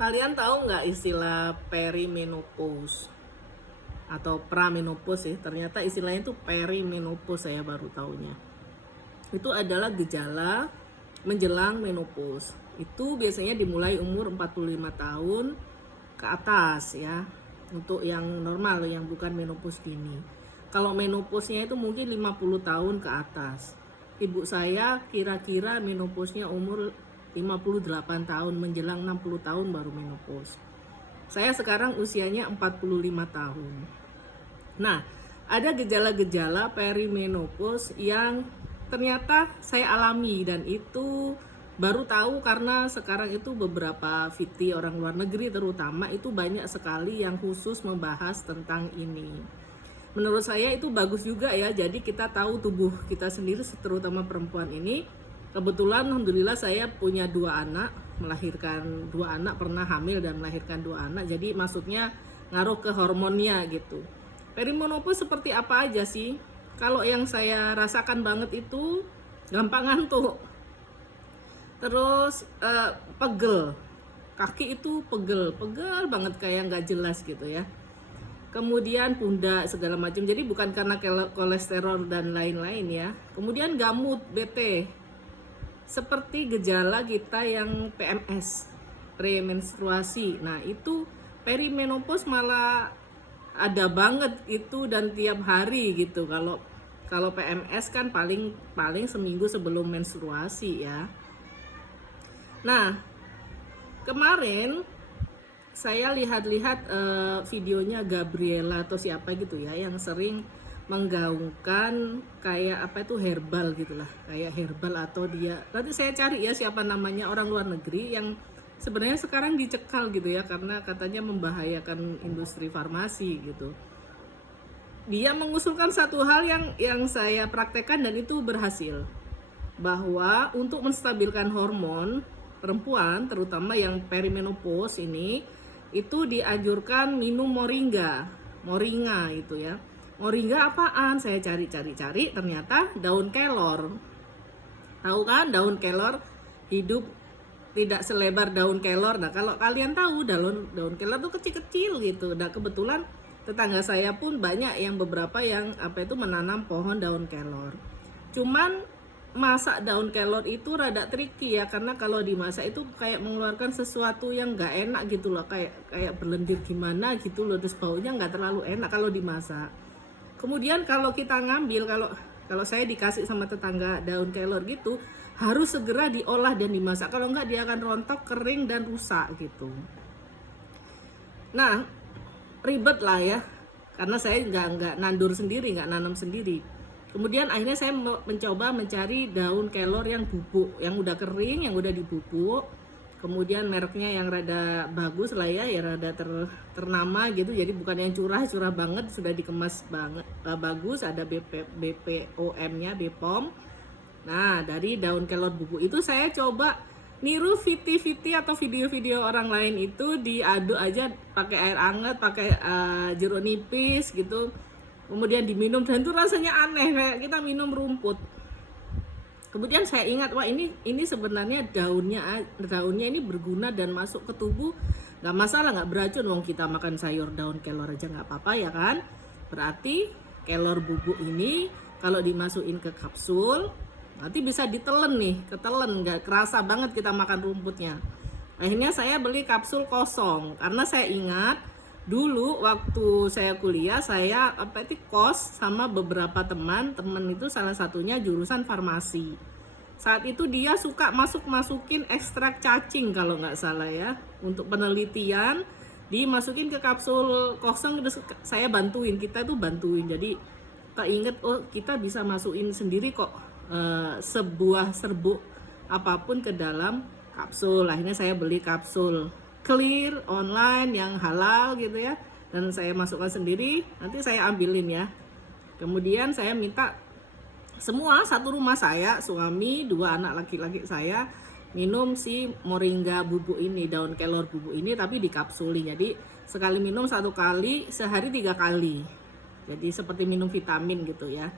Kalian tahu nggak istilah perimenopause atau pramenopause sih? Ternyata istilahnya itu perimenopause, saya baru taunya. Itu adalah gejala menjelang menopause. Itu biasanya dimulai umur 45 tahun ke atas ya. Untuk yang normal, yang bukan menopause dini. Kalau menopause-nya itu mungkin 50 tahun ke atas. Ibu saya kira-kira menopause-nya umur 58 tahun, menjelang 60 tahun baru menopause. Saya sekarang usianya 45 tahun. Nah, ada gejala-gejala perimenopause yang ternyata saya alami, dan itu baru tahu karena sekarang itu beberapa VT orang luar negeri terutama itu banyak sekali yang khusus membahas tentang ini. Menurut saya itu bagus juga ya, jadi kita tahu tubuh kita sendiri, terutama perempuan ini. Kebetulan alhamdulillah saya punya 2 anak, melahirkan 2 anak, pernah hamil dan melahirkan 2 anak, jadi maksudnya ngaruh ke hormonnya gitu. Perimenopause seperti apa aja sih? Kalau yang saya rasakan banget itu gampang ngantuk, terus pegel, kaki itu pegel banget kayak nggak jelas gitu ya. Kemudian pundak segala macam, jadi bukan karena kolesterol dan lain-lain ya. Kemudian gamut, bete, seperti gejala kita yang PMS, premenstruasi. Nah itu perimenopause malah ada banget itu, dan tiap hari gitu. Kalau PMS kan paling seminggu sebelum menstruasi ya. Nah kemarin saya lihat-lihat videonya Gabriela atau siapa gitu ya, yang sering menggaungkan kayak apa itu herbal gitulah, kayak herbal, atau dia, nanti saya cari ya siapa namanya, orang luar negeri yang sebenarnya sekarang dicekal gitu ya karena katanya membahayakan industri farmasi gitu. Dia mengusulkan satu hal yang saya praktekkan dan itu berhasil, bahwa untuk menstabilkan hormon perempuan terutama yang perimenopause ini, itu dianjurkan minum moringa itu ya. Moringa apaan? Saya cari, ternyata daun kelor. Tahu kan daun kelor hidup tidak selebar daun kelor. Nah kalau kalian tahu daun kelor tuh kecil-kecil gitu. Nah kebetulan tetangga saya pun banyak yang beberapa yang menanam pohon daun kelor. Cuman masak daun kelor itu rada tricky ya, karena kalau dimasak itu kayak mengeluarkan sesuatu yang nggak enak gitu loh, kayak berlendir gimana gitu loh, terus baunya nggak terlalu enak kalau dimasak. Kemudian kalau kita ngambil, kalau saya dikasih sama tetangga daun kelor gitu, harus segera diolah dan dimasak, kalau nggak dia akan rontok, kering dan rusak gitu. Nah ribet lah ya, karena saya nggak nandur sendiri, nggak nanam sendiri. Kemudian akhirnya saya mencoba mencari daun kelor yang bubuk, yang udah kering, yang udah dibubuk. Kemudian mereknya yang rada bagus lah ya, rada ternama gitu. Jadi bukan yang curah banget, sudah dikemas banget bagus, ada BPOM-nya, BPOM. Nah dari daun kelor bubuk itu saya coba niru VT atau video-video orang lain, itu diaduk aja pakai air hangat, pakai jeruk nipis gitu, kemudian diminum, dan itu rasanya aneh kayak kita minum rumput. Kemudian saya ingat, wah ini sebenarnya daunnya ini berguna dan masuk ke tubuh, nggak masalah, nggak beracun, wong kita makan sayur daun kelor aja nggak apa-apa ya kan. Berarti kelor bubuk ini kalau dimasukin ke kapsul nanti bisa ditelen nih, ketelen, nggak kerasa banget kita makan rumputnya. Akhirnya saya beli kapsul kosong karena saya ingat dulu waktu saya kuliah, saya kos sama beberapa teman itu salah satunya jurusan farmasi. Saat itu dia suka masukin ekstrak cacing kalau nggak salah ya, untuk penelitian dimasukin ke kapsul kosong. Saya kita bantuin, jadi keinget, oh kita bisa masukin sendiri kok sebuah serbuk apapun ke dalam kapsul. Akhirnya saya beli kapsul clear online yang halal gitu ya, dan saya masukkan sendiri, nanti saya ambilin ya. Kemudian saya minta semua satu rumah saya, suami, 2 anak laki-laki saya, minum si moringa bubuk ini, daun kelor bubuk ini, tapi dikapsulin. Jadi sekali minum 1 kali, sehari 3 kali, jadi seperti minum vitamin gitu ya.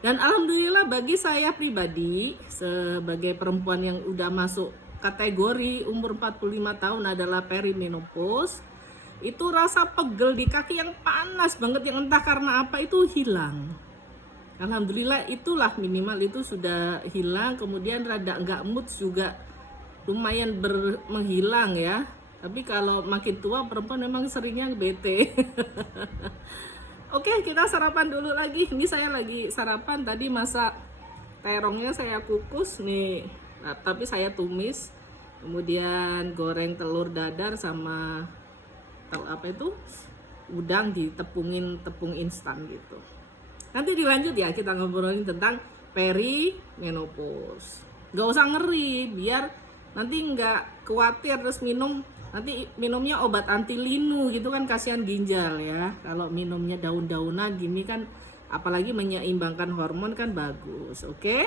Dan alhamdulillah bagi saya pribadi sebagai perempuan yang udah masuk kategori umur 45 tahun adalah perimenopause, itu rasa pegel di kaki yang panas banget yang entah karena apa itu hilang. Alhamdulillah itulah minimal itu sudah hilang. Kemudian rada nggak mood juga lumayan menghilang ya. Tapi kalau makin tua perempuan memang seringnya bete. Oke, kita sarapan dulu lagi. Ini saya lagi sarapan, tadi masak terongnya saya kukus nih. Nah, tapi saya tumis. Kemudian goreng telur dadar sama apa itu? Udang ditepungin tepung instan gitu. Nanti dilanjut ya, kita ngobrolin tentang perimenopause. Gak usah ngeri, biar nanti nggak khawatir terus nanti minumnya obat anti linu gitu kan, kasihan ginjal ya. Kalau minumnya daun-daunan gini kan, apalagi menyeimbangkan hormon kan bagus, oke?